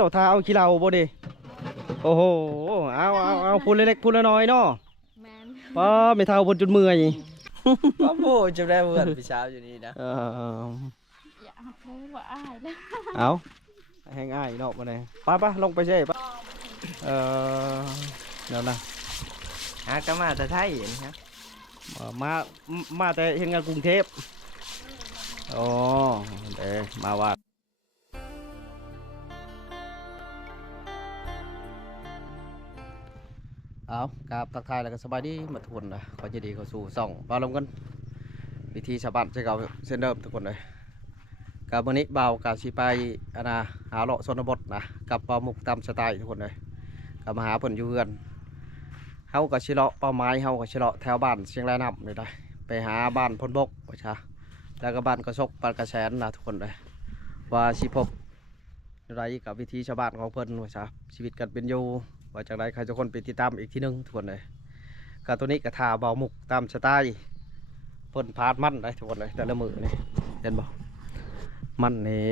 ต่อท้าเอาขี้เหล้าบ่ดิโอ้โหเอาพูดเล็กๆพูดน้อยๆเนาะแมนป้าไม่เท่าพูดจนเมื่อยป้าโบ้จำได้เพื่อนพี่เช้าอยู่นี่นะอย่าพูดว่าอ้ายนะเอาแห้งอ้ายเนาะมาเลยป้าลงไปใช่ป้าเดี๋ยวนะก็มาแต่ไทยเห็นครับมาแต่เห็นงานกรุงเทพอ๋อเดี๋ยวมาว่าเอากราบทักทายแล้วก็สบายดีมาทุกคนนะขอยินดีเข้าสู่ส่องบาลงกันวิธีชาวบ้านใช้เก่าเส้นเดิมทุกคนเลยกับวันนี้เบากาชีไปหาเลาะชนบทนะกับปลาหมุกตามสไตล์ทุกคนเลยกับมาหาผลอยู่เพื่อนเฮากับชิเลาะเป้าหมายเฮากับชิเลาะแถวบ้านเชียงรายน้ำเลยได้ไปหาบ้านพลบกว่าชาแล้วก็บ้านกระชกบ้านกระแสนนะทุกคนเลยว่าชีพบไรกับวิธีชาวบ้านของเพิ่นว่าชาชีวิตกันเป็นอยู่ว่าจากไรใครจะคนไปติดตามอีกที่นึงทุกคนเลยกับตัวนี้กระทาเบาหมุกตามสไตล์เพิ่นพาดมันได้ทุกคนเลยแต่ละมือนี่เห็นบ่มันนี่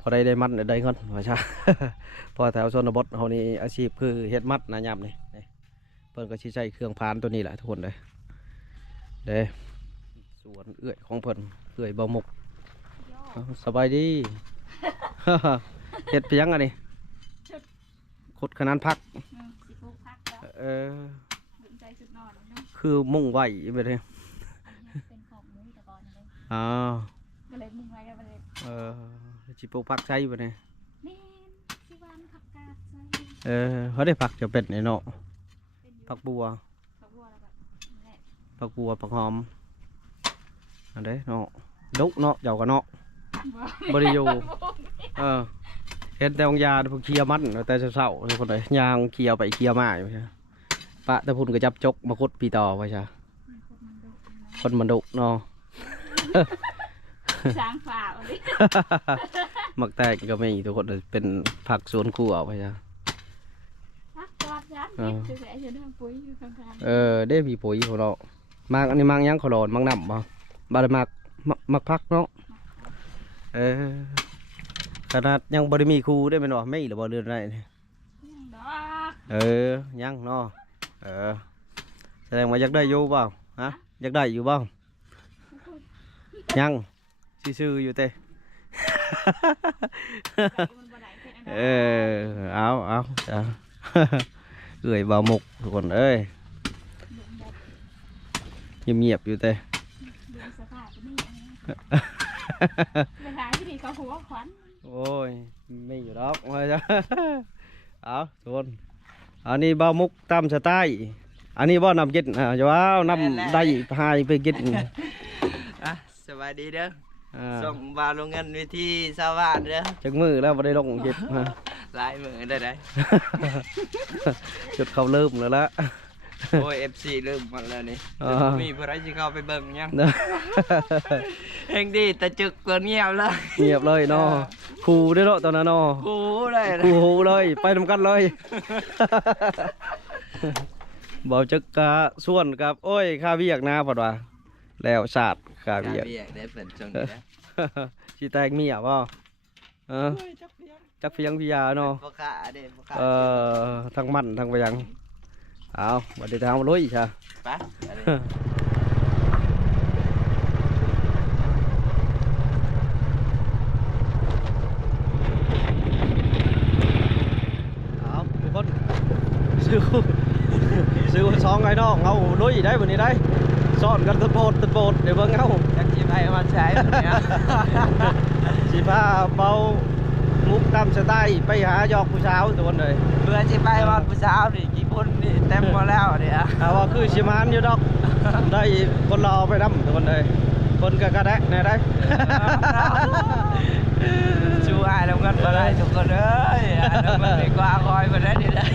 พอได้มันได้เงินว่าชาพอแถวชนบทเขานี่อาชีพคือเฮ็ดมัดนะยำนี่เพิ่นก็ใช้เครื่องพานตัวนี้แหละทุกคนเลยเด้สวนเอื้อยของเพิ่นเอื้อยเบาหมุกสบายดี เฮ็ดไปยังอันนี้ขุดขนาดพักคือมุ่งไหวไปเลยจิปลูกผักใช่ไปเลยเขาได้ผักจะเป็นไอ้เนาะผักบัวผักหอมอันนี้เนาะดุเนาะเจ้ากันเนาะบริยูเห็นแต่องยาพวกเคียมันแต่เศร้าๆคนไหนยางเคียไปเคียมาอยู่ใช่ปะแต่พุ่นก็จับจกมาคุดปีต่อไว้ใช่คนมันดุเนาะช้างฝ่าเลยมักแตกก็ไม่ทุกคนเป็นผักสวนครัวไว้ใช่ได้มีปุ๋ยของเรามากอันนี้มากยังขอหลอนมากหนำบ่บาดมากพักเนาะขนาดยังบริมีครูได้ไหมเนาะไม่หรือบ่เรือนไรยังเนาะแสดงว่าอยากได้อยู่เปล่าฮะอยากได้อยู่เปล่ายังซื่ออยู่เต้เอาเอื่อยเบาหมกทุกคนเอ้ยเงียบอยู่เต้เวลาที่ดีเขาหัวขวัญโอ้ยไม่อยู่ดอกมาจ้ะเอาทุกคนอันนี้เบามุกตามสไตล์อันนี้บ่นำกินจะว่านำได้พายไปกินสวัสดีเด้อส่งบาลงเงินวิธีชาวบ้านเด้อจักมือแล้วบ่ได้ลงกินหลายมือได้ จุดเขาเริ่มแล้วละโอ้ย FC เริ่มมาแล้วนี่มีผู้ใดสิเข้าไปเบิ่งยังเฮงดีแต่จึกเกินเงียบเลยเนาะครูได้เนาะตอนนั้นเนาะครูเลยไปทำกันเลยบอกจึกกะส่วนกับโอ้ยข้าเวียกนะพอดว่าแล้วศาสตร์ข้าเวียกได้เป็นจังนี้ชีแตงมีอ่ะป่จักเพียงพิยาเนาะทั้งมันทั้งไปยังเอาวันเดียวทางมาลุยใช่ไปเอาทุกคนซื้อซองไงน้องเอาลุยได้วันนี้ได้ซ่อนกันตะโปดเดี๋ยวเบิ่งเอาจักจีไปมาใช้สีผ้าเบามุกตามสไตล์ไปหายอกผู้สาวทุกคนเลยเพื่อจีไปวันผู้สาวนี่กี่คนนี่เต็มหมดแล้วเนี่ยว่าคือชิมานอยู่ดอกได้คนรอไปน้ำทุกคนเลยคนกระแดะเนี่ยได้ชูอายแล้วกันมาได้ทุกคนเลยมันดีกว่าคอยมาได้ดีเลย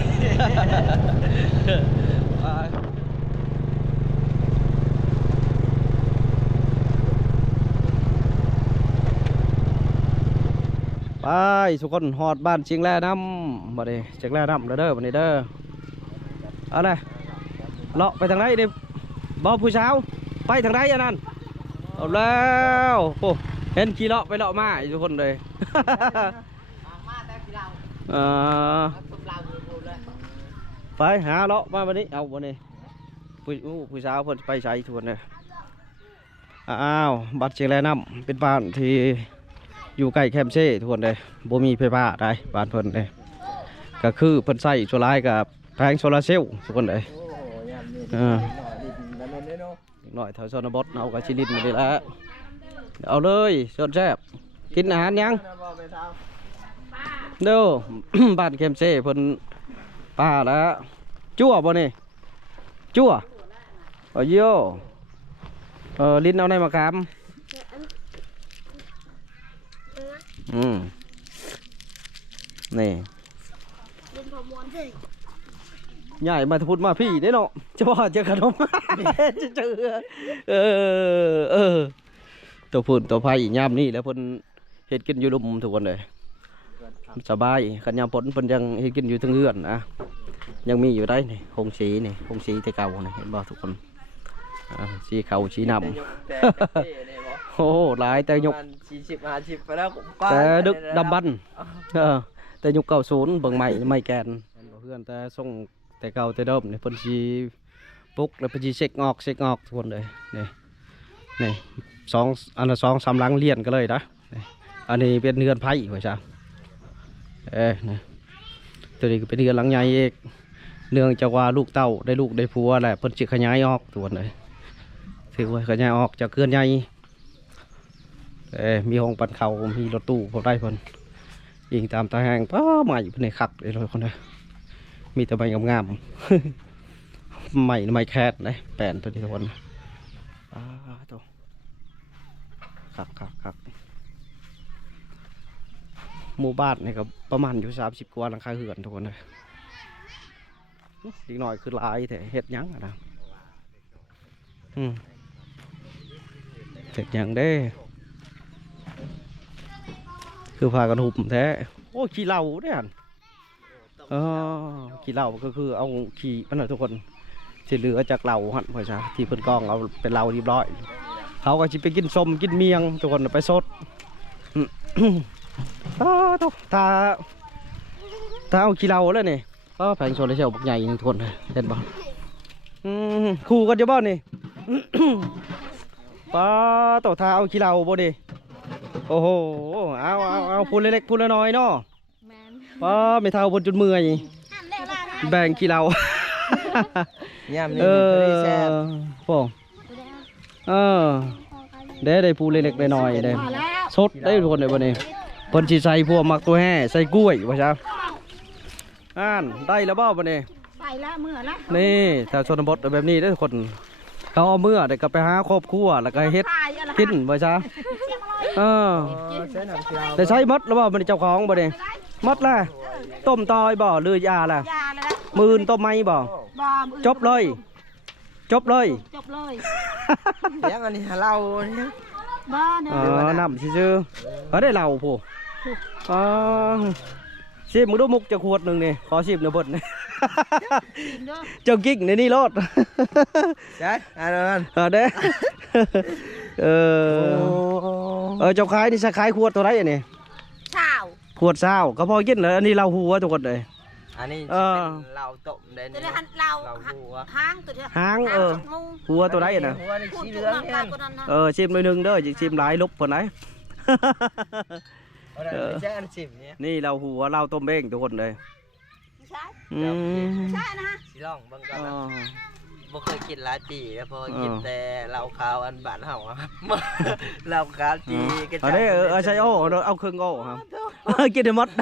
ไปทุกคนหอดบ้านเชียงแร่น้ำมาดิเชียงแร่น้ำเด้อวันนี้เด้อเอาเลยเลาะไปทางไหนดิบ่ผู้สาวไปทางไหนอันนั้นเอาแล้วโอ้เห็นขี่เลาะไปเลาะมาทุกคนเลย ไปหาเลาะมาวันนี้เอาวันนี้ผู้สาวเพิ่นไปใช้ทวนเลยอ้าวบัดเชียงแลน้ำเป็นบ้านที่อยู่ใกล้แคมป์เซ่ทวนเลยบ่มีไฟฟ้าได้บ้านเพิ่นเลยก็คือเพิ่นใส่โซลาร์กับแผงโซลาร์เซลล์ทุกคนเลยหน่อยแถวชนบทเอากระชิลินมาดีแล้วเอาเลยสดแซ่บกินอาหารยังเด้อ บ้านแคมป์เซ่เพิ่นป้าแล้วจั่วบ่นี่จั่วโย่ลิ้นเอาในมะขามนี่ใหญ่มาพูดมาพี่ได้เนาะจะบอกเจอขนม จะเจอตัวพุ่นตัวไผ่ยามนี่แล้วเพิ่นเฮ็ดกินอยู่ลุมทุกคนเลยสบายขันยามฝนเพิ่นยังเฮ็ดกินอยู่ทั้งเรือนนะยังมีอยู่ได้นี่หงสีนี่หงสีที่เก่านี่เห็นบ่ทุกคนสีเขาสีนำโอ้หลายแต่ยุค40-50ไปแล้วผมแต่ดึกดำบรรพ์แต่ยุค90เบิ่งใหม่ไม่แกนเพื่อนแต่ส่งแต่เก่าแต่เดิมนี่เพิ่นสิปลุกแล้วเพิ่นสิเช็คออกทุกคนเลยนี่2 อันละ2-3 หลังเลียนกันเลยนะอันนี้เป็นเรือนไผ่ว่าซั่นนี่ตัวนี้ก็เป็นเรือนหลังใหญ่อีกเนื่องจากว่าลูกเต้าได้ลูกได้ผัวแหละเพิ่นสิขยายออกทุกคนเลยถือว่าขยายออกจากเรือนใหญ่มีห้องปั่นเขามีรถตู้พอได้เพิ่นยิงตามตาแห้งป้าใหม่เพิ่นให้คักเลยทุกคนเลยมีแต่ใบงามๆใหม่ไม่แคดเลยแป้นตัวนี้ทุกคนตัวคักหมู่บ้านนี่ก็ประมาณอยู่30 กว่าหลังคาเรือนทุกคนเลยอีกหน่อยคือลายแต่เฮ็ดยังนะเฮ็ดยังเด้คือพากันหุบแท้โอ้ขี้เหล้าเด้หั่นขี้เหล้าก็คือเอาขี้มันทุกคนที่เหลือจากเหล้าหั่นพ่อจ้าที่เพิ่นกองเอาเป็นเหล้าเรียบร้อยเขาก็สิไปกินส้มกินเมียงทุกคนไปสดถ้าเอาขี้เหล้าแล้วนี่ก็แผงโซลาร์เซลล์บักใหญ่ทุกคนเห็นบ่คู่กันจะบ่นี่ ป้าต่อท้าเอาขี้เหล้าบ่ดิโอ้โหเอาพูดเล็กๆพูดน้อยๆเนาะป้าไม่เท่าบนจุดเมื่อยแบ่งขี้เหล้าย่ำนี่แซ่บพ่อได้พูดเล็กๆน้อยๆได้สดได้ทุกคนเลยบ่นี่เพิ่นสิใส่พวกมักตัวแห่ใส่กล้วยว่าซั่นได้แล้วบ่นี่ใส่ละเมื่อละนี่ถ้าชนบทแบบนี้ได้ทุกคนเขาเอาเมื่อเด็กก็ไปหาครอบครัวแล้วก็เฮ็ดกินว่าซั่นได้ใช้มดแล้วบ่มันเจ้าของบ่นี่มดล่ะต้มตอยบ่หรือยาล่ะมื่นต้มไม้บ่จบเลยยังอันนี้เราเนี่ยน้ำซื่อได้เหล้าผู้ชิมมึงดูมุกจะขวดหนึ่งนี่ขอชิมหน่อยเพิ่นเจ้ากิ๊กในนี่รถใช่เด้เจ้าขายนี่จะขายขวดตัวไหนนี่ขวดเช้าก็พอกินเลยอันนี้เราหัวทุกคนเลยอันนี้เราต้มได้ตัวนี้เราห้างตัวนี้ห้างหัวตัวไหนน่ะหัวนี่สีเหลืองชิมหน่อยนึงเด้อจิชิมหลายลุกคนไหนนี่เราหัวเราต้มเองทุกคนเลยใช่นะสีล่องบางกันบ่เคยกินหลายปีแล้วพอกินแต่เหล้าขาวอันบ้านเฮาครับเหล้าขาวจีกันใช่โอ้เอาเครื่องโอ้ครับกินได้หมดเ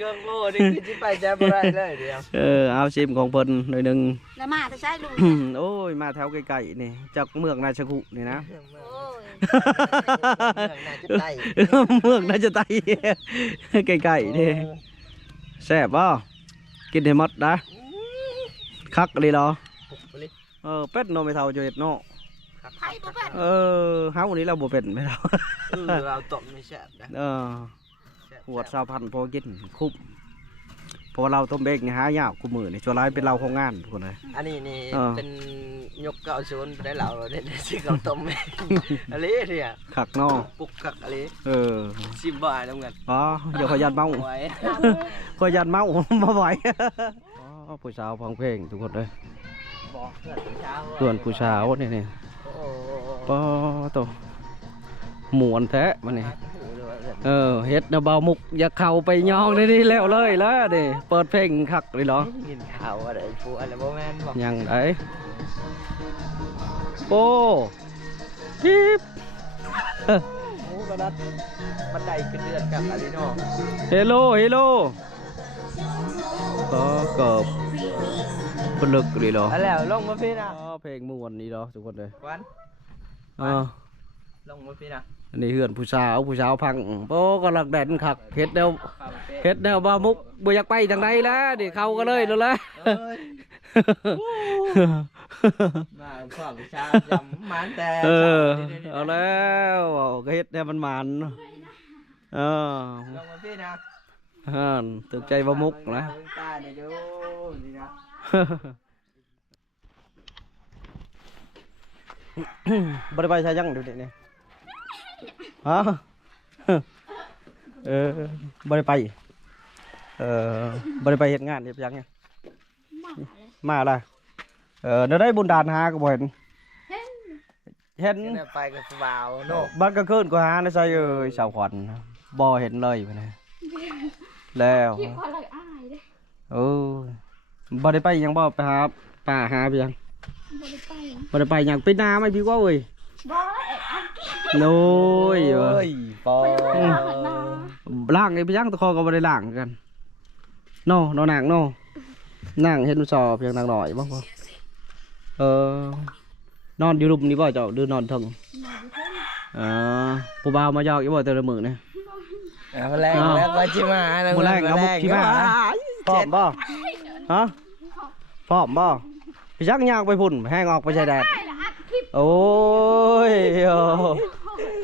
ครื่องโอ้นี่คือสิไปแจ๊บ่ได้เลยเดียวเอาชิมของเพิ่นหน่อยนึงแล้วมาจะใช้ลุงโอ้ยมาแถวไกลๆนี่จากเมืองนาชกุนี่นะเมืองน่าจะไตไก่ๆนี่แซ่บป่ะกินได้หมดนะคักเลยเหรอเป็ดโนไม่เท่าจะเห็ดโนเฮาวันนี้เราบ่เป็นไม่เท่าเราต้มไม่แซ่บนะขวด20,000พอกินคุ้ม เพราะว่าเราต้มเบกนี่หายากกูมือนี่ชั่วร้ายเป็นเราของงานทุกคนเลย อันนี้นี่ เออ เป็นยกเก้าศูนย์ไปได้เหล่าเนี่ยสิเขาต้มเองอะไรเนี่ย ขักเนอ ปุกกักอะไร เออ 10 บาทน้ำเงิน อ๋อเดี๋ยวขอยันเมา ไว้ ขอยันเมา มาไหวอ๋อผู้สาวฟังเพลงทุกคนเลย บอกเพื่อนเช้า เพื่อนผู้สาวนี่นี่ โอ้ ป้อโตหมวนแท้มันนี่ หูเลยเพื่อน เออเฮ็ดนะเบามุกอย่าเข้าไปยองนี่แล้วเลยแล้วดิเปิดเพลงคักเลยเหรอ กินข้าวอะไรฟูอะไรโบแมนบอก ยังไงโอ้ทิป หมูกระดัดบันไดขึ้นเดือนกับอะไรเนาะ เฮลโลเฮลโลก็เกิบปลึกเลยเหรอ อันแล้วลงมาพี่นะ อ๋อเพลงม่วนนี่เหรอทุกคนเลย วัน อ๋อ ลงมาพี่นะ อันนี้เฮือนผู้สาวพังโอ้ก็หลักแดนคักเฮ็ดแนวเฮ็ดแนวบ่มุกบ่อยากไปทางใดแล้วดิเข้าก็เลยแล้วแหละ มาความเช้าจำมันแต่ เออเอาแล้วก็เฮ็ดให้มันมันเออ ลงมาพี่นะ ฮ่านตึกใจบ่มุกนะ ตาเนี่ยดูนี่นะ บ่ได้ไปใช้ยังเดี๋ยวนี้นี่ฮะเออบ่ได้ไปบ่ได้ไปเฮ็ดงานเฮ็ดหยังเนี่ยมาล่ะเดี๋ยวได้บุญดานหาก็บ่เห็นเห็น เนี่ยไปกับสาวโน่ บ้านกลางคืนก็หาในซอยเอ้ยสาวขวัญบ่เห็นเลยพุ่นน่ะแล้ว คิดว่าอะไรอ้ายเด้ เออบ่ได้ไปหยังบ่ไปหาป่าหาไปหยัง บ่ได้ไป บ่ได้ไปหยังไปนาไหม่พี่ว่าเอ้ย บ่ได้อัน โน้ย โอ้ยปอ ไปหาหน้า ล้างไอ้ไปหยังตะคอก็บ่ได้ล้างกันโน่นางโน่นั่งเฮ็ดสอบเพียงนางหน่อยบ่พอนอนอยู่รุมนี่บ่เจ้าหรือนอนเทิงผู้บ่าวมาหยอกอยู่บ่แต่ละมื้อนี่ เอาแรงแล้วก็จิมาแล้ว มื้อแรกเอามุกขี้มาพร้อมบ่ฮะพร้อมบ่พี่ชักยางไปพุ่นแห้งออกไปใช้แดด ได้ละอัดคลิป โอ้ยโ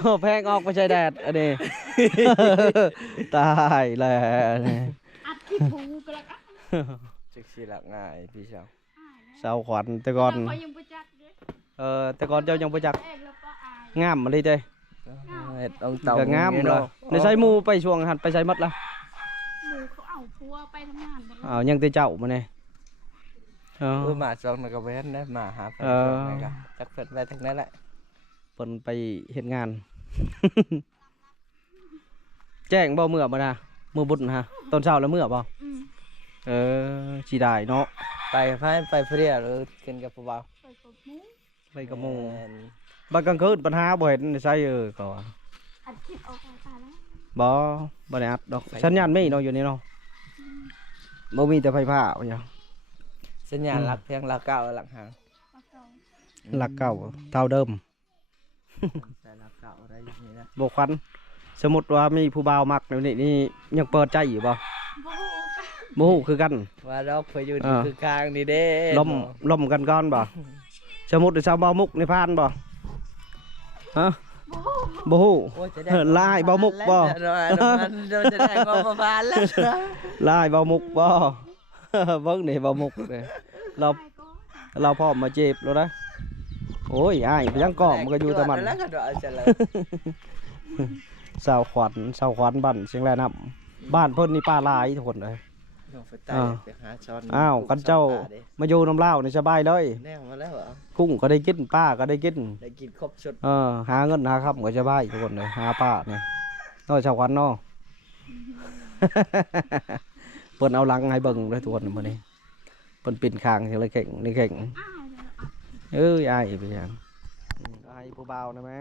อ้แพงออกไปใช้แดดอันนี้ ตายแล้วนี่ อัดคลิปผูกแล้วกัน จึกสิหลักง่ายพี่สาว สาวขวัญแต่ก่อน เขายังบ่จักเด้ แต่ก่อนเจ้ายังบ่จัก เอ็แล้วก็อาย งามมาเลยเจ้ เฮ็ดต้องเต่า ก็งามเลยในใช้หมูไปช่วงหันไปใช้มัดละ หมู่เขาเอาผัวไปทำงานหมดแล้ว อ้าวยังแต่เจ้ามาเนี่ย มาจองในกระเวนได้มาหาแฟนไหนกันจักเพิ่นไปทางนั้นแหละ เพิ่นไปเฮ็ดงาน แจ้งบ่เมื่อบ่นะมื้อบุญฮะตอนเช้าแล้วเมื่อบ่ อืม สิได้เนาะ ไปเพื่อหรือกินกับผู้บ่าว ไปกับหมู่ ไปกับหมู่บัดกลางคืนปัญหาบ่เห็นได้ใช้ก็ว่า อัดคลิปออกรายการแล้ว บ่ได้อัดดอกสัญญาณไม่เนาะอยู่นี่เนาะบ่มีแต่ไฟฟ้าว่าหยัง สัญญาณหลักเพียงหลักเก้าหลักหาง ปากเก่า หลักเก่าเท่าเดิม ใส่หลักเก้าอะไรอย่างนี้นะ บกควันสมมติว่ามีผู้บ่าวมักเดี๋ยวนี้นี่ยังเปิดใจอยู่บ่ บ่ฮู้กัน โมโหคือกัน ว่าเราเคยอยู่คือกลางนี่เด้ ล่มกันก่อนบ่สมมติว่าชาวบ่าวมุกในพานบ่ฮะ บ่ฮู้ บ่ฮู้ลายบ่าวมุกบ่ เราจะได้งอประมาณแล้ว ลายบ่าวมุกบ่ เบิ่งนี่บ่าวมุกนี่เราเราพร้อมมาเจ็บแล้วนะโอ้ยอ้ายไปยังกล้องมันก็อยู่แต่มัน แล้วก็ดอกจะเลย สาวขวัญบ้านเชียงแรน้ำบ้านเพิ่นนี่ป้าหลายทุกคนเลย ไปหาช้อน อ้าวกันเจ้ามาอยู่น้ำเล่าวนี่สบายเลย แน่มาแล้วเหรอ กุ้งก็ได้กินป้าก็ได้กิน ได้กินครบชุด หาเงินหาคำก็สบายทุกคนเลยหาป้าเนี่ยน้อยชาวขวัญเนาะ เพิ่นเอาหลังให้เบิ่งเลยทุกคนมื้อนี้เพิ่นปิ่นคางจังเลยเข่งนี่เข่ง อ้าวเดี๋ยวอัด อ้ายไปหยังให้ผู้บ่าวนะแม่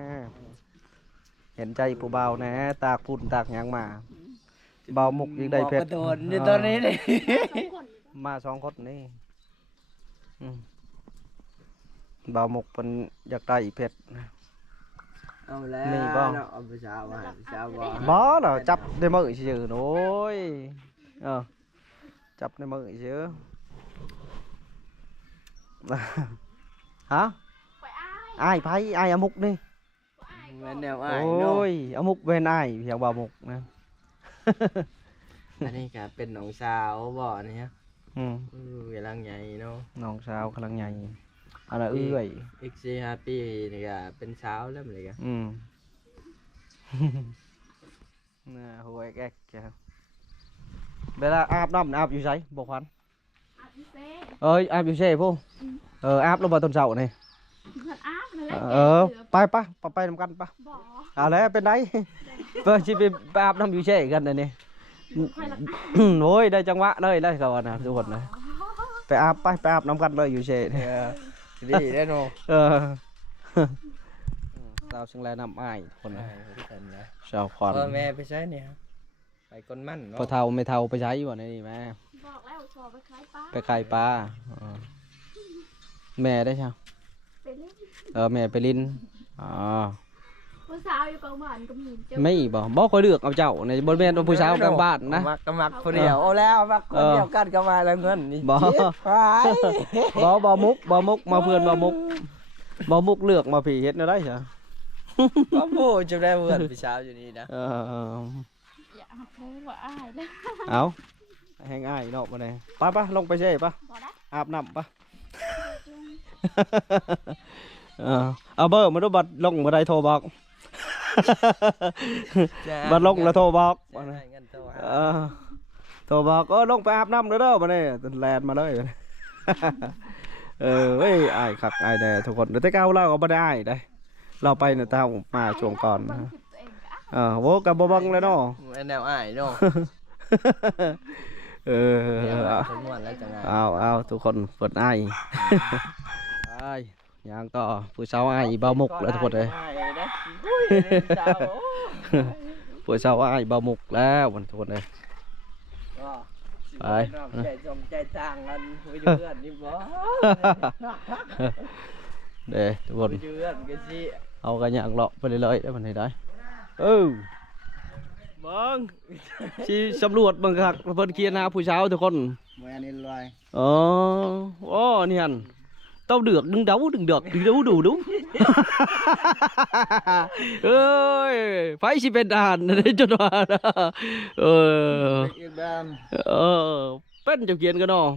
เห็นใจผู้บ่าวนะตากพุ่นตากหยังมาบ่าวมุกยังได้เพชร โดนอยู่ตอนนี้เลย สองคน มาสองคนนี่บ่าวมุกเพิ่นอยากได้เพชร เอาแล้ว นี่บ่ เอาไปเช้าว่าเช้าว่า บ่เหรอจับได้มือซื่อๆโอ้ยจับได้มือซื่อ ฮะ ไปอ้าย อ้ายไผอ้ายอามุกนี่ อ้าย แม่แนว โอ อ้ายเนาะ ้ยอามุกเวนอ้ายเพียงบ่าวมุกนะ อันนี้ก็เป็นน้องสาวบ่เนี่ย อืม เวลาใหญ่เนาะ น้องสาวกำลังใหญ่อะไรเอื้อย อีก4-5 ปีนี่ก็เป็นสาวแล้วเหมือนกัน อืม น่าหัวแอ๊กๆจ้ะเวลาอาบน้ำอาบอยู่ไสบ่ควัน อาบอีเซ่ เอ้ยอาบอยู่เช่พวกอาบแล้วบ่ต้นเสานี่ เพื่อนอาบนั่นแหละ ไปปะไปนำกันปะ บ่ เอาแล้วเป็นไรเพื่อชิไปอาบน้ำอยู่เช่กันอันนี้ ใครละ โอ้ยได้จังหวะเลยได้ก่อนนะทุกคนนะไปอาบน้ำกันเลยอยู่เช่ ดีได้เนาะ เออสาวเชียงรายน้ำอ้ายคนนะชาวคอน พ่อแม่ไปใช้เนี่ยไปก้นมั่น พอ เนาะ เท่าไม่เท่าไปใช้อยู่ในนี่แม่ บอกแล้วชอบไปขายปลา ไปขายปลาแม่ได้ใช่ ไปเล่น แม่ไปลินอ๋อ ผู้สาวอยู่กองบ้านก็มีเจอ ไม่บ่ค่อยเลือกเอาเจ้าในบริเวณผู้สาวกลางบ้านนะ มักก็มักคนเดียวเอาแล้วมักคนเดียวกันก็มาแล้วเงินนี่ บ่ ไป บ่มุกมาเพื่อนบ่มุกเลือกมาผีเฮ็ดได้ใช่ พ่อผู้จะได้เพื่อนพี่สาวอยู่นี่นะ อยากรู้ว่าอ้ายเลย เอาแห้งอ้ายเนาะมาเลยไปลงไปใช่ปะ บ่ได้ อาบน้ำปะ เอาเบอร์มาดูบัตรลงมาได้โทรบอก บัตรลงแล้วโทรบอก จะได้เงินตัว โทรบอกลงไปอาบน้ำเด้อมาเนี่ยแลนมาเลยเฮ้ยอ้ายคักอ้ายแน่ทุกคนเดี๋ยวแต่เก้าเราก็ไม่ได้อ้ายได้เราไปเนี่ยตามาช่วงก่อน เบิ่ง นะ คลิปตัวเองก็ โว้กับบ่บังเลยเนาะ แนวอ้ายเนาะ แนวอ้ายทั้งวันแล้วจังไง เอาทุกคนเปิดอ้ายอ้ายยังต่อผู้สาวอ้ายเบามุกแล้วทุกคนเลย ผู้สาวอ้ายเบามุกแล้ววันทุกคนเลย ไป ใจจงใจจางกันไปเดือนนี่บ่ เด้ทุกคน ไปเดือนกันสิ เอากันอย่างเลาะไปเลยได้มันได้เบิ้งชีสำรวจเบังคักเพิ่นเคียนหาผู้สาวทุกคน แม่นี่ลอย อ๋อโอ้นี่ฮันเต้าเดือกดึงเดือกđủ đúng เอ้ยไฟสิเป็นทหารได้จนว่าอีกแบบ เป็นเจ้าเขียนกันเนาะ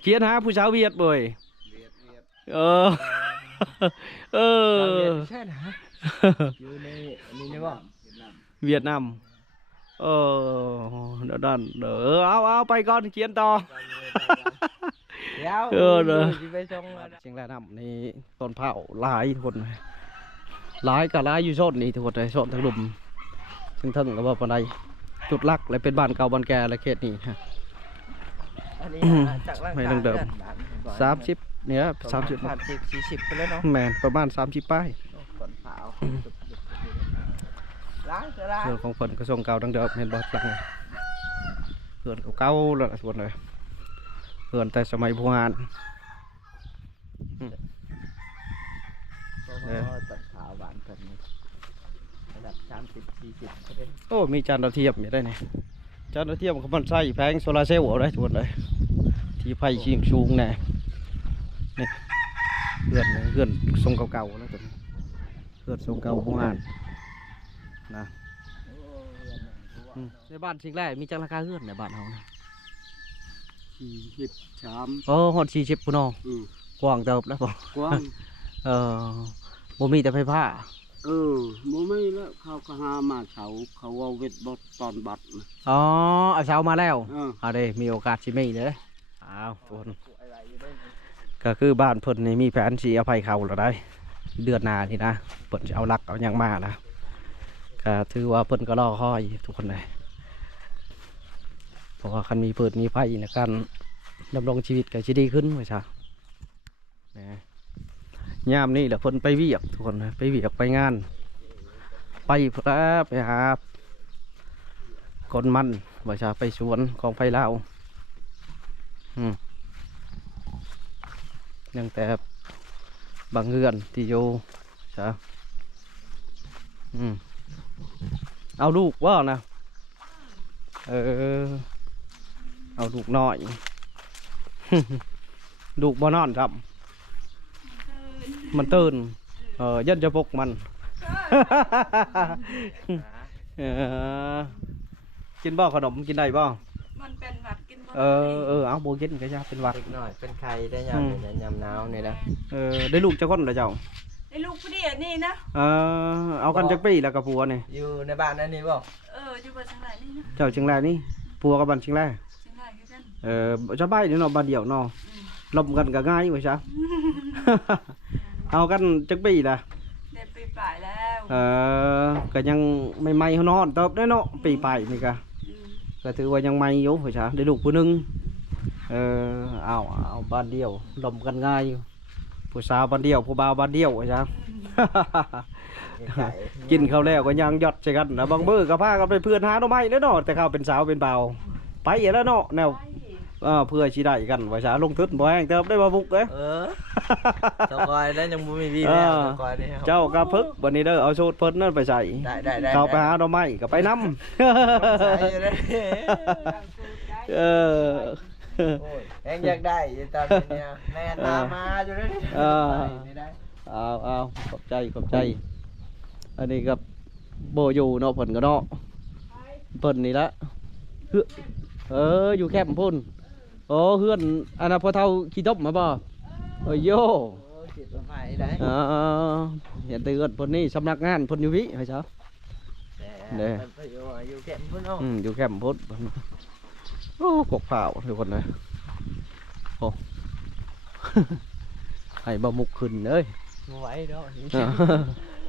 เขียนหาผู้สาวเวียดเว้ย เวียด ใช่นะอยู่ในนี่นี่บ่ เวียดนามเดี๋ยวนั่นเอาไปก่อนเขียนต่อ เดี๋ยว เด้อ สิไปชง เชียงรายน้ำนี่ต้นเผาหลายทุกคนหลายกับหลายอยู่โซนนี่ทุกคนเลยโซนทั้งลุมทั้งกับว่าปานใดจุดหลักเลยเป็นบ้านเก่าบ้านแก่และเขตนี้ฮะ อันนี้จากร่าง ไม่ กาย ต้องเดิม 30เนี่ย 30 30 40ไปแล้วเนาะ แมนประมาณ30ป้าย ฝนเผาล้างก็ล้าง เรื่องของฝนกระทรวงเก่าดังเดิมเห็นบ่หลังเพื่อนเก่าๆแล้วทุกคนเลยเพื่อนแต่สมัยโบราณ ตัดขาวหวานเพิ่นระดับ30-40ก็เป็น โอ้มีจานดาวเทียมอยู่ได้เนี่ยจานดาวเทียมเขามันใส่แผงโซลาร์เซลล์เอาได้ทุกคนเลยที่ไฟชิงสูงแน่นี่เพื่อนทรงเก่าๆแล้วตัวนี้เพื่อนทรงเก่าโบราณนะในบ้านสิ่งแรกมีจังราคาเพื่อนในบ้านเขานะ หอด40พุ่นเนาะกว้างเติบแล้วบ่ กว้าง บ่มีแต่ไฟฟ้า บ่มีแล้วเขาก็หามาเสาเขาเอาเวทบดตอนบัดนะ อ๋อเอาเช้ามาแล้ว เออ เอาเด้มีโอกาสสิมีเด้ออ้าวทุกคนก็คือบ้านเพิ่นนี่มีแผนสิเอาไผเข้าแล้วได้ เดือนหน้านี่นะเพิ่นสิเอาหลักเอาหยังมานะก็ถือว่าเพิ่นก็รอคอยทุกคนเลยเพราะว่าคันมีเพิ่นมีไผในการดำรงชีวิตก็สิดีขึ้นว่าซะนะยามนี้แหละเพิ่นไปเวียกทุกคนนะไปเวียกไปงาน ไปไปหาคนมันว่าซะไปสวนของไผลาวยังแต่บางเรือนที่อยู่ซะเอาลูกว่านะเอาลูกน้อย ลูกบ่นอนครับมันตื่นยันจะปลุกมัน กินบ่ขนมกินได้บ่ มันเป็นหวัดกินบ่ เอาบ่กินก็จะเป็นหวัด เล็กน้อยเป็นไข่ได้ยามนี่นะยามหนาวนี่นะ ได้ลูกจักคนแล้วเจ้า ไอ้ลูกผู้เดียวนี่นะ เอากันจักปีแล้วกับผัวนี่ อยู่ในบ้านนั่นนี่บ่ อยู่บ่จังไรนี่นะ เจ้าเชียงรายนี่ผัวกับบ้านเชียงราย จังไรคือกัน สบายเนาะบ้านเดียวเนาะลมกันก็ง่ายว่าซะ เอากันจักปีล่ะ ได้ปีปลายแล้ว ก็ยังใหม่ๆเฮานอนเติบได้เนาะปีไปนี่ก็ อืม ก็ถือว่ายังใหม่อยู่ว่าซะได้ลูกผู้หนึงเอาบ้านเดียวลมกันง่ายอยู่ผู้สาวบ้านเดียวผู้บ่าวบ้านเดียวว่าซะ กินข้าวแล้วก็ยังหยอดใส่กันนะบางมื้อก็พากันไปเพื่อนหาหน่อไม้แล้วเนาะแต่เขาเป็นสาวเป็นบ่าวไปแล้วเนาะแนวเพื่อสิได้กันว่าซะลงทุนบ่แห้งเติบได้บ่บุกเด้ ตะกอยแล้วยังบ่มีวีแล้วตะกอยนี่ครับ เจ้ากระพึกวันนี้เด้อเอาสูตรเพิ่นนั่นไปใส่ ได้ เขาไปหาหน่อไม้ก็ไปนำ ใส่อยู่ได้ เออ โอ้ยแฮงอยากได้อยู่ตอนนี้แม่ตามมาอยู่ได้นี่ได้ เอาขอบใจอันนี้กับโบอยู่เนาะเพิ่นก็เนาะเพิ่นนี่ละอยู่แคมป์พุ่นโอ้เฮือนอันน่ะพอเท่าขี้ตบมาบ่โย โอ้จิตละไม้ได้ เห็นแต่เฮือนเพิ่นนี่สำนักงานเพิ่นอยู่วิให้ซะ เด้ไปอยู่แคมป์พุ่นเนาะ อยู่แคมป์พุ่นโอ้กกเผาทุกคนเลยโอ้ ให้บ่มุกขึ้นเอ้ย บ่ไหวดอก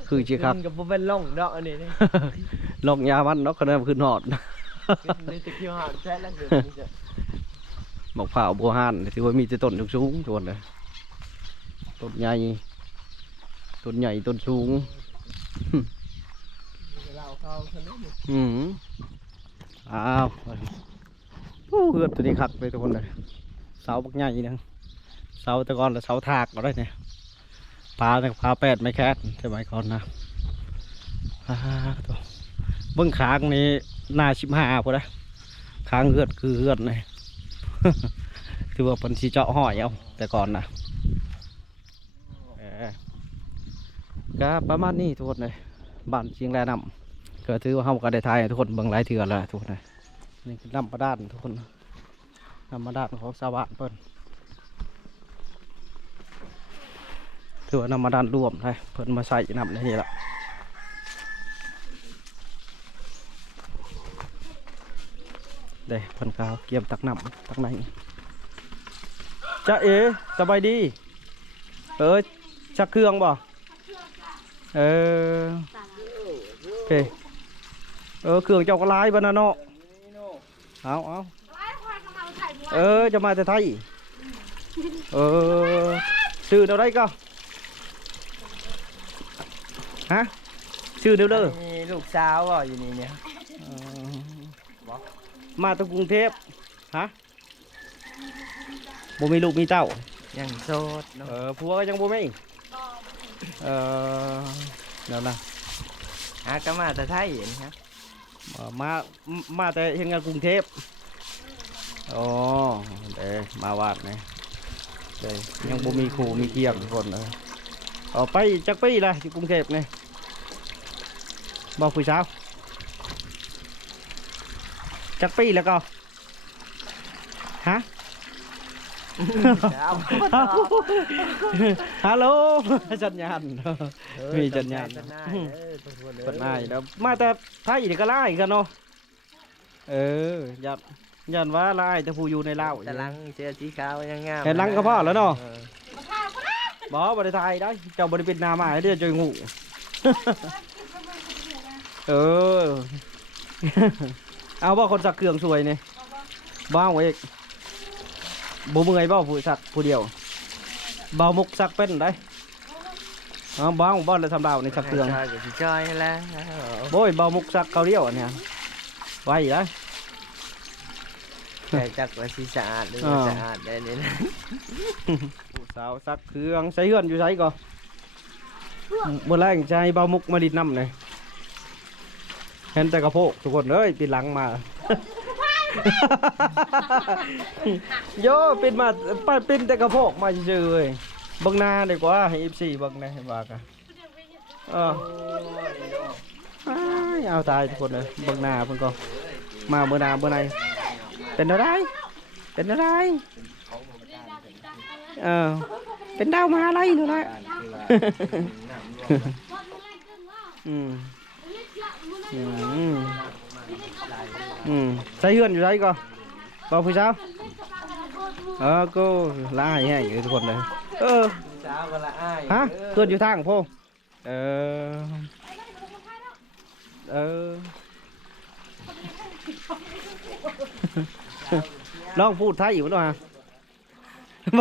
คือสิครับ มันก็บ่เป็นล่องดอกอันนี้นี่ ลองยามันเนาะคะแนนขึ้นหอด นี่จะคิวหาแท้แล้วเดี๋ยวนี้จะ หมกเผาบัวห่านถือว่ามีแต่ต้นสูงๆทุกคนเลยต้นใหญ่ต้นสูง เราเข้าซะนี่ อ้าวโอ้เฮือดตัวนี้คักเลยทุกคนเลยเสาบักใหญ่นึงเสาแต่ก่อนแล้วเสาถากก็ได้เนี่ยพาแปดไม่แคสสมัยก่อนนะตัวเบื้องขางนี่หน้า15พอได้ขางเฮือดคือเฮือดเลย ถือว่าเป็นสีเจาะห้อยเอาแต่ก่อนนะก็ประมาณนี้ทุกคนเลยบ้านเชียงรายนำก็ถือว่าเฮาก็ได้ทายให้ทุกคนเบิ่งหลายเถื่อแล้วทุกคนเลยนี่คือน้ำประดานทุกคนน้ำประดานของชาวบ้านเพิ่นถือว่าน้ำประดานรวมเลยเพิ่นมาใส่น้ำในนี่ละเด้เพิ่นก็เกี่ยมตักน้ำตักไหนจ๊ะเอ๋สบายดีชักเครื่องบ่โอเคเครื่องเจ้าก็ลายบ้านนะเนาะเอาจะมาแต่ไทยชื่อเดี๋ยวได้ก็ฮะชื่อเดี๋ยวเด้อ มีลูกสาวบ่อยู่นี่เนี่ย มาจากกรุงเทพฮะบ่มีลูกมีเต้า ยังโสดเนาะ ผัวก็ยังบ่มีเดี๋ยวนะ หาก็มาแต่ไทยเห็นครับ มาแต่เห็นงานกรุงเทพอ๋อเดี๋ยวมาวาดนะเดี๋ยวยังบ่มีครูมีเกียงทุกคนเลยไปจักปีละที่กรุงเทพเนี่ยบอกผู้สาวจักปีแล้วก็ฮะ ฮัลโหลจัดยานมีจัดยานปัดนายแล้วมาแต่ไทยนี่ก็ไล่กันเนาะยันว่าไล่แต่ผู้อยู่ในเล่า แต่ลังเสื้อสีขาวยังงาม เห็นลังก็พอแล้วเนาะบริไทยได้เจ้าบริเป็นนามาให้เดือดจอยงู เอาว่าคนสักเครื่องสวยนี่บ้างไว้อีกบ่เมื่อยบ่ผู้สักผู้เดียวบ่มุกสักเป็นได้บ้างบ่เลยทำดาวในสักเครื่อง ชอยกับสีชอยแล้ว โบ้ยบ่มุกสักเกาเดียวเนี่ยไว้ได้ แต่จักว่าสีสะอาดหรือสะอาดได้เลยนะ ผู้สาวสักเครื่องใส่เฮือนอยู่ใส่ก่อนเมื่อแรกใจบ่มุกมาดิดน้ำเลยเห็นแต่กระโปงทุกคนเลยปีหลังมา โย่เป็นมาเป็นแต่กระโปงมาเฉยเลยบังนาดีกว่าให้FCบังนะให้ว่ากันเอาตายทุกคนเลยบังนาเพิ่นก็ มาเมื่อนาเมื่อไหนเป็นอะไรเป็นอะไรเป็นดาวมหาลัยนู่นแหละใส่เฮือนอยู่ไรก่อนบอกผู้สาวก็ละให้แห้งอยู่ทุกคนเลยสาวก็ละอ้าย ฮะเฮือนอยู่ทางพ่อลองพูดไทยอยู่ด้วยฮะบ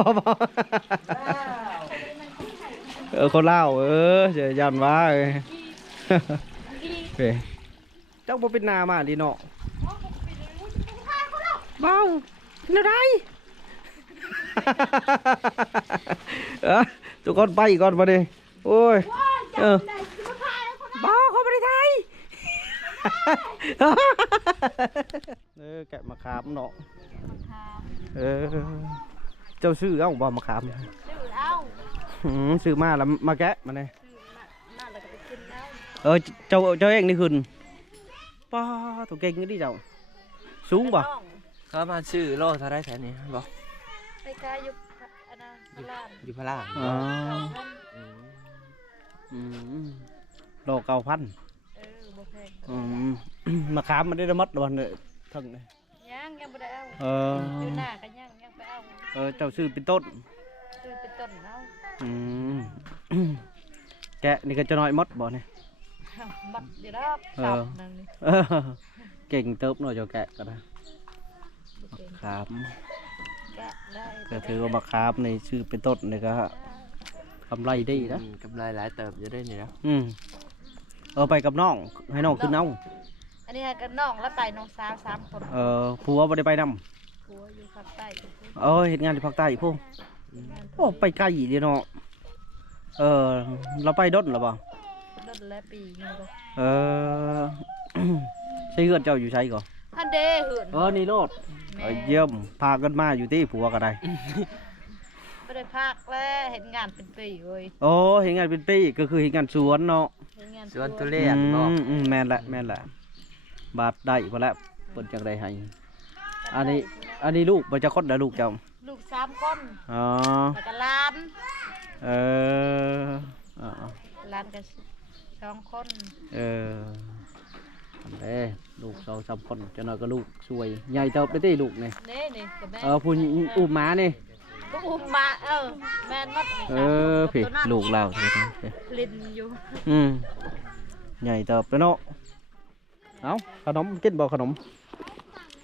คนเล่าจะยันว่าเจ้าบ่เป็นนามาดีเนาะเบาเป็นอะไรทุกคนไปก่อนมาดิโอ้ยเบาเขาไม่ได้ไทยแกะมะขามเนาะเจ้าซื้อเอาบ่มะขามซื้อมาแล้วมาแกะมาเนี่ยเจ้าเองนี่ขึ้นป้าตัวเก่งนี่ดิเจ้าสูงป่ะ เขามาซื้อโลเท่าไรแถวนี้บอก ไปกายอยู่อันนั้นพลาน อยู่พระราม โล9,000บ่แพงมะขามมันได้ระมัดระวังเลยทั้งเลย ยังบ่ได้เอาอยู่หน้าก็ยังไปเอา เจ้าซื้อเป็นต้น ซื้อเป็นต้นเอา แกะนี่ก็จะน้อยมดบ่เนี่ย บักอยู่ดอกสับนั่นนี่ เก่งเติบหน่อยเจ้าแกะก็ได้มะขาม แกะได้ ก็ถือว่ามะขามในชื่อเป็นต้นนี่ก็กำไรดีนะ กำไรหลายเติบจะได้นี่นะ ไปกับน้องให้น้องขึ้นเอา อันนี้ก็น้องแล้วไปน้องสาว3 คน ผัวบ่ได้ไปนำ ผัวอยู่ภาคใต้ เฮ็ดงานที่ภาคใต้พุ่งโอ้ไปไกลเด้เนาะเราไปดนหรอบ่ ดนและปีนึงบ่ ใช้เฮือนเจ้าอยู่ใช้ก่อน อันเด้หื่น นี่โลดเยี่ยมพากันมาอยู่ที่ผัวก็ได้ บ่ได้พักแล้วเห็นงานเป็นปีเว้ย เห็นงานเป็นปีก็คือเห็นงานสวนเนาะ เห็นงาน สวนทุเรียนบอก แม่นละบาทได้พอแล้วเพิ่นจังได้ให้อันนี้ลูกบ่จะคนได้ลูกเจ้า ลูก3 คนแล้วก็หลาน หลานก็2 คนลูก2-3 คนจะน้อยก็ลูกสวยใหญ่เติบได้ติลูกนี่ นี่ก็แม่ ผู้อุ้มหมานี่ ก็อุ้มมาแม่นหมดพี่ลูกเรา ลินอยู่ ใหญ่เติบแล้วเนาะเอาขนมกินบ่ขนม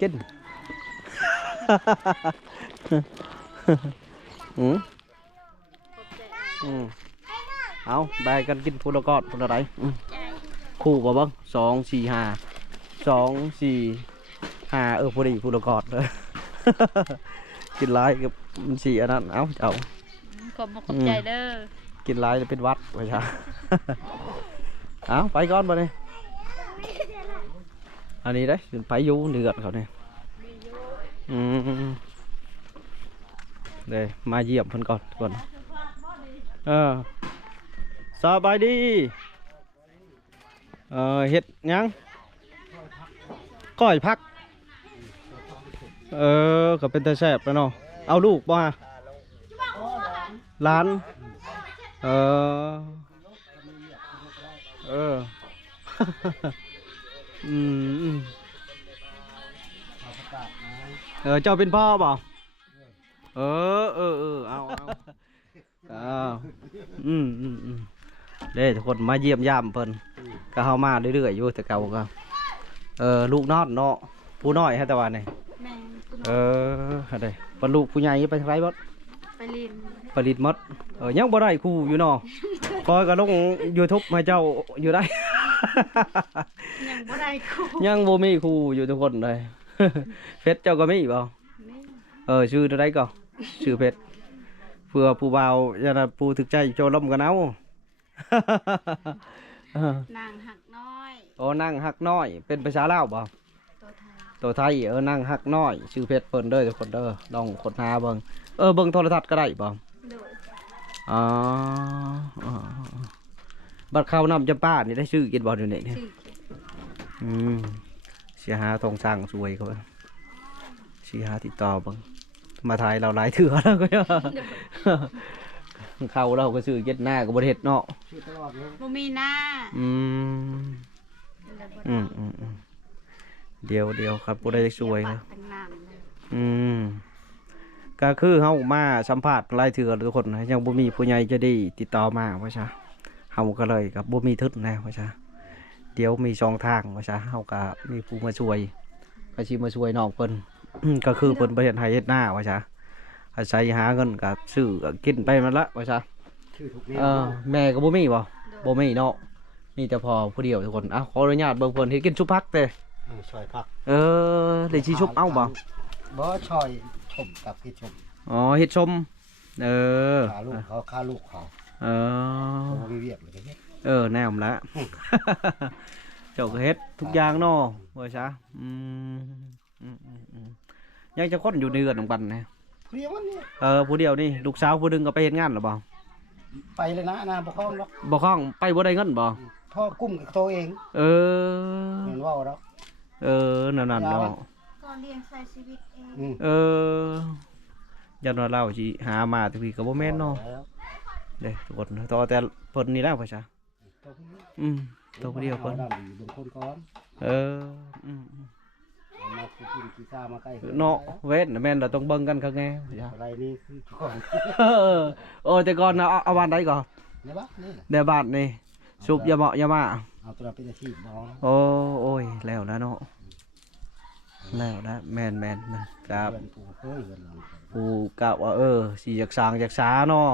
กินเอาแบ่งกันกินพูละกอดพูละไรคู่บ่เบิ่ง2 4 5 2 4 5พอดีพูละกอดเลยกินหลายกับมันสิอันนั้นเอ้าเจ้าขอบใจเด้อกินหลายจะเป็นวัดไปจ้ะเอาไปก่อนบ่นี่อันนี้đấyไปอยู่เดือดเขาเนี่ยเดี๋ยวมาเยี่ยมเพิ่นก่อนสบายดีเฮ็ดยังก้อยพักก็เป็นแต่แซ่บแล้วเนาะเอาลูกบ่ฮะหลานเจ้าเป็นพ่อเปล่าเอาเด้ทุกคนมาเยี่ยมยามเพิ่นก็เฮามาเรื่อยๆอยู่แต่เก่าก็ลูกนอดเนาะผู้น้อยฮะแต่ว่านี่อะไรปลูกผู้ใหญ่ไปทางไรบ่ไปลินมดยังบ่ได้ครูอยู่เนาะคอยก็ลง YouTube ให้เจ้าอยู่ได้ยังบ่ได้ครูยังบ่มีครูอยู่ทุกคนเลยเฟซเจ้าก็มีบ่ชื่อเท่าไรก็ชื่อเฟซเพื่อผู้บ่าวอย่าผู้ถึกใจโจล้มกันเอานางหักน้อยนางหักน้อยเป็นภาษาลาวบ่ตัวไทยนั่งหักน้อยชื่อเพชรเพิ่นเด้อทุกคนเด้อลองกดหาเบิ่งเบิ่งโทรทัศน์ก็ได้บ่บัดข้าวนำจำป้านี่ได้ชื่อกินบ่อยู่นี่ สิหาทองสร้างสวยเขาบ้างสิหาติดต่อบ้างมาถ่ายเราหลายเถื่อแล้วก็เข้าเราก็ซื้อเย็ดหน้ากับบริเฮ็ดเนาะ ชื่อตลอดเลย บ่มีหน้า อืมเดี๋ยวครับบ่ได้สวยครับ ตั้งนานเลย ก็คือเฮามาสัมภาษณ์หลายเถื่อทุกคนยังบ่มีผู้ใหญ่จะได้ติดต่อมาว่าซะเฮาก็เลยกับบ่มีทุนนะว่าซะเดี๋ยวมีช่องทางว่าซะเฮาก็มีผู้มาช่วยก็สิมาช่วยน้องเพิ่น ก็คือเพิ่นบ่เฮ็ดให้เฮ็ดหน้าว่าซะอาศัยหาเงินก็ซื้อก็กินไปมันละว่าซะ ชื่อทุกแนว แม่ก็บ่มีบ่มีเนาะมีแต่พอผู้เดียวทุกคนขออนุญาตเบิ่งเพิ่นเฮ็ดกินชุบผักเด้ ซอยพัก ได้สิชุบเอาบ่ บ่ชอยชมกับพี่ชม อ๋อเฮ็ดชมขาลูกเขาฆ่าลูกเขา เออ เขาไม่เวียกเลยเนี่ย แนมละ เจ้าก็เฮ็ดทุกอย่างเนาะว่าซะยังจะคนอยู่ในเรือนของปันนะ เพียงวันนี้ ผู้เดียวนี่ลูกสาวผู้หนึงก็ไปเฮ็ดงานหรือบ่ ไปเลยนะบ่คล้องหรอก บ่คล้องไปบ่ได้เงินบ่ พ่อกุ้มกับตัวเอง เออ เห็นว่าแล้ว นั่นเนาะ ก็เลี้ยงใช้ชีวิตเองยันว่าเราสิหามาทุกทีก็บ่แม่นเนาะเด้ทุกคนต่อแต่เพิ่นนี่แล้วว่าซะตัวผู้เดียวเพิ่น บางคนก่อน มาคือกินกีซ่ามาใกล้ เนาะเว้นแม่นเราต้องเบิ่งกันข้างแน่จ้ะ อะไรนี่คือก่อน แต่ก่อนเอาบ้านใดก่อน ในบ้านนี่แหละ ในบ้านนี่สูบยาเหมาะยามา เอาตัวเป็นอาชีพบ่ โอ้ยแล้วนะเนาะแล้วนะแม่นครับ เงินผู้เคยเงินหลัง กูกะว่าสิอยากสร้างอยากสาเนาะ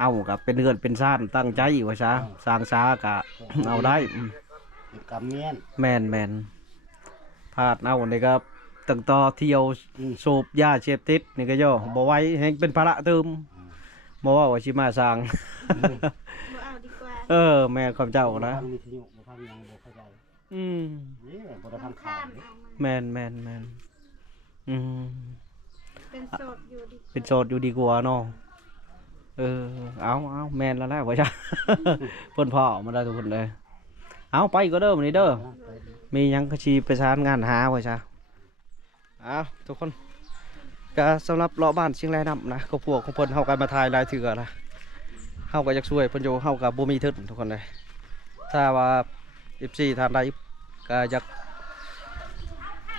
เอากับเป็นเรือนเป็นซ่านตั้งใจว่าซะสร้างสากะ เอาได้ เป็นกำเมียน แม่นพาดเอานี่ครับตั้งต่อเที่ยวสูบยาเสพติดนี่ก็ย่อบ่ไหว้ให้เป็นภาระเติมบ่ว่าสิมาสร้าง บ่เอาดีกว่า แม่ความเจ้านะ มีสิยุบ่ฟังยังบ่เข้าใจนี่บ่ได้ทำข่าว แม่นเป็นโสดอยู่ดี เป็นโสดอยู่ดีกว่าเนาะเอาแม่นแล้วแหละว่าจ้ะ เพิ่นพ่อมาได้ทุกคนเลยเอาไปก็เด้อมื้อนี้เด้อมีหยังก็สิประสานงานหาว่าจ้ะเอาทุกคนก็สำหรับเลาะบ้านเชียงรายนำนะก็พวกของเพิ่นเฮากันมาถ่ายหลายเทื่อละเฮาก็อยากช่วยเพิ่นอยู่เฮาก็บ่มีทุนทุกคนเลยถ้าว่า FC ท่านใดก็อยาก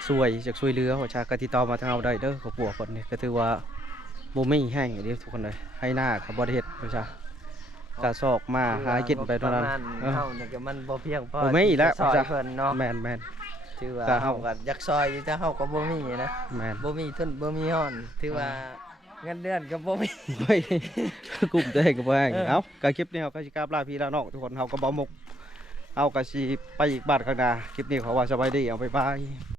ช่วยเหลือว่าจ้ะก็ติดต่อมาทางเฮาได้เด้อก็พวกเพิ่นนี่ก็ถือว่าบ่มีแห้งอย่างเดียวทุกคนเลยให้หน้าก็บ่ได้เฮ็ดว่าจ้ะก็ซอกมาหากินไปเท่านั้น เฮานี่ก็มันบ่เพียงพอ บ่มีแล้ว ซอย จ้ะ เพิ่นเนาะ แม่น ถือว่า ก็ เฮาก็อยากซอยอยู่แต่เฮาก็บ่มีนะ แม่น บ่มีทุนบ่มีฮ้อนถือว่าเงินเดือนก็บ่มี เฮ้ยกลุ่มตัวเองก็บ่แห้งเอ้าก็คลิปนี้เฮาก็สิกราบลาพี่ลาน้องทุกคนเฮาก็บ่มุกเฮาก็สิไปอีกบ้านข้างหน้าคลิปนี้ขอว่าสบายดีเอาบ๊ายบาย